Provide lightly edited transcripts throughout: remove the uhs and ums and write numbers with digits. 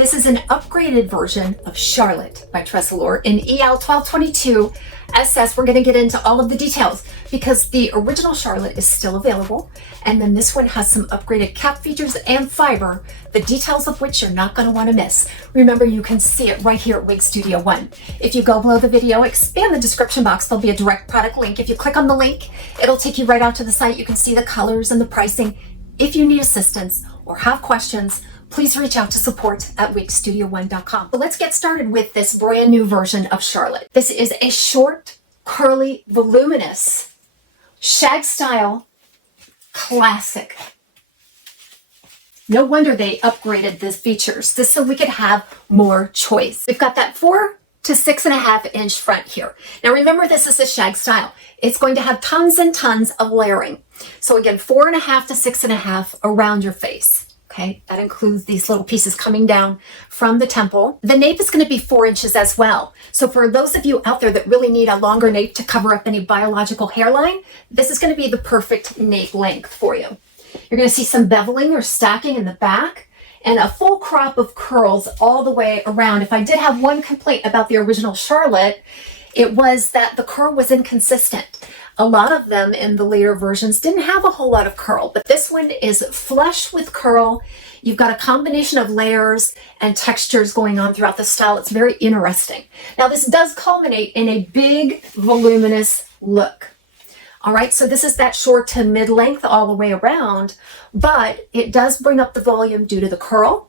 This is an upgraded version of Charlotte by TressAllure in EL1222 SS. We're going to get into all of the details because the original Charlotte is still available, and then this one has some upgraded cap features and fiber, the details of which you're not going to want to miss. Remember, you can see it right here at Wig Studio One. If you go below the video, expand the description box, there'll be a direct product link. If you click on the link, it'll take you right out to the site. You can see the colors and the pricing. If you need assistance or have questions, please reach out to support@wigstudio1.com. So let's get started with this brand new version of Charlotte. This is a short, curly, voluminous, shag style classic. No wonder they upgraded the features just so we could have more choice. We've got that 4 to 6.5 inch front here. Now remember, this is a shag style. It's going to have tons and tons of layering. So again, 4.5 to 6.5 around your face. Okay, that includes these little pieces coming down from the temple. The nape is going to be 4 inches as well. So for those of you out there that really need a longer nape to cover up any biological hairline, this is going to be the perfect nape length for you. You're going to see some beveling or stacking in the back and a full crop of curls all the way around. If I did have one complaint about the original Charlotte, it was that the curl was inconsistent. A lot of them in the later versions didn't have a whole lot of curl, but this one is flush with curl. You've got a combination of layers and textures going on throughout the style. It's very interesting. Now this does culminate in a big, voluminous look. All right, so this is that short to mid-length all the way around, but it does bring up the volume due to the curl.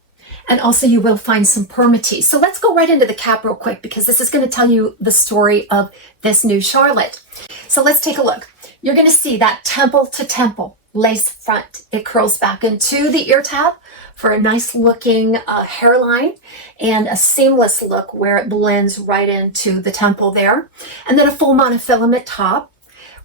And also you will find some permatease. So let's go right into the cap real quick because this is going to tell you the story of this new Charlotte. So let's take a look. You're going to see that temple to temple lace front. It curls back into the ear tab for a nice looking hairline and a seamless look where it blends right into the temple there. And then a full monofilament top,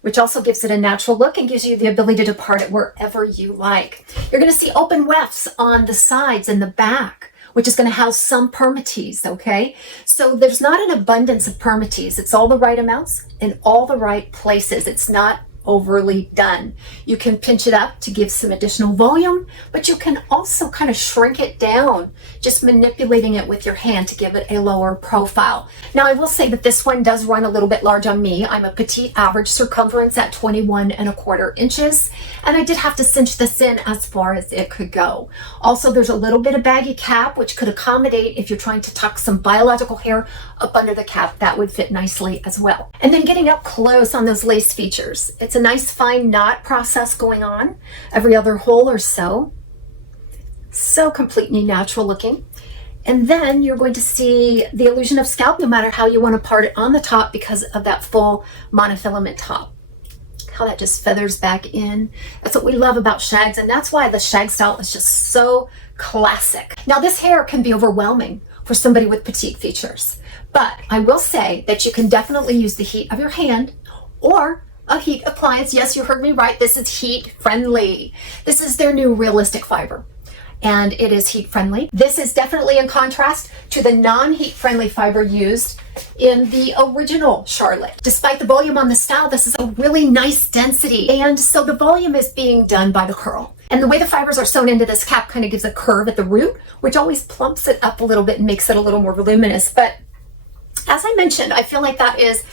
which also gives it a natural look and gives you the ability to part it wherever you like. You're going to see open wefts on the sides and the back, which is going to house some permatease, okay? So there's not an abundance of permatease. It's all the right amounts in all the right places. It's not overly done. You can pinch it up to give some additional volume, but you can also kind of shrink it down, just manipulating it with your hand to give it a lower profile. Now I will say that this one does run a little bit large on me. I'm a petite average circumference at 21.25 inches, and I did have to cinch this in as far as it could go. Also, there's a little bit of baggy cap, which could accommodate if you're trying to tuck some biological hair up under the cap. That would fit nicely as well. And then getting up close on those lace features. It's a nice fine knot process going on every other hole or so. So completely natural looking. And then you're going to see the illusion of scalp no matter how you want to part it on the top because of that full monofilament top. How that just feathers back in. That's what we love about shags, and that's why the shag style is just so classic. Now this hair can be overwhelming for somebody with petite features, but I will say that you can definitely use the heat of your hand or a heat appliance. Yes, you heard me right. This is heat friendly. This is their new realistic fiber, and it is heat friendly. This is definitely in contrast to the non-heat friendly fiber used in the original Charlotte. Despite the volume on the style, this is a really nice density, and so the volume is being done by the curl. And the way the fibers are sewn into this cap kind of gives a curve at the root, which always plumps it up a little bit and makes it a little more voluminous. But as I mentioned, I feel like that is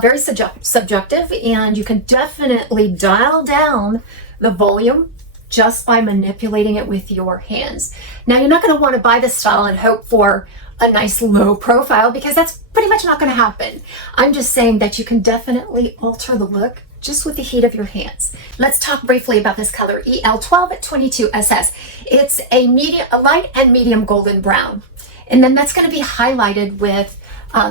very subjective, and you can definitely dial down the volume just by manipulating it with your hands. Now, you're not going to want to buy this style and hope for a nice low profile because that's pretty much not going to happen. I'm just saying that you can definitely alter the look just with the heat of your hands. Let's talk briefly about this color, EL1222 SS. It's a light and medium golden brown, and then that's going to be highlighted with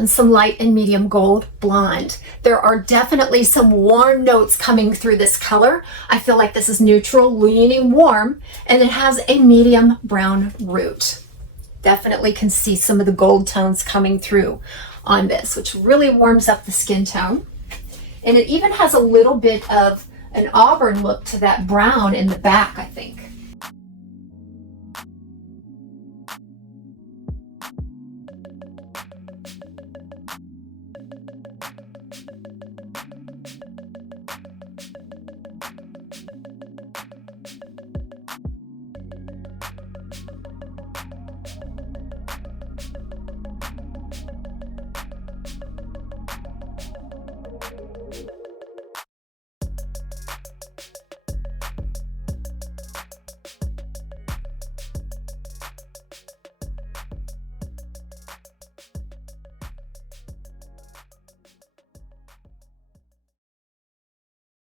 some light and medium gold blonde. There are definitely some warm notes coming through this color. I feel like this is neutral, leaning warm, and it has a medium brown root. Definitely can see some of the gold tones coming through on this, which really warms up the skin tone. And it even has a little bit of an auburn look to that brown in the back, I think.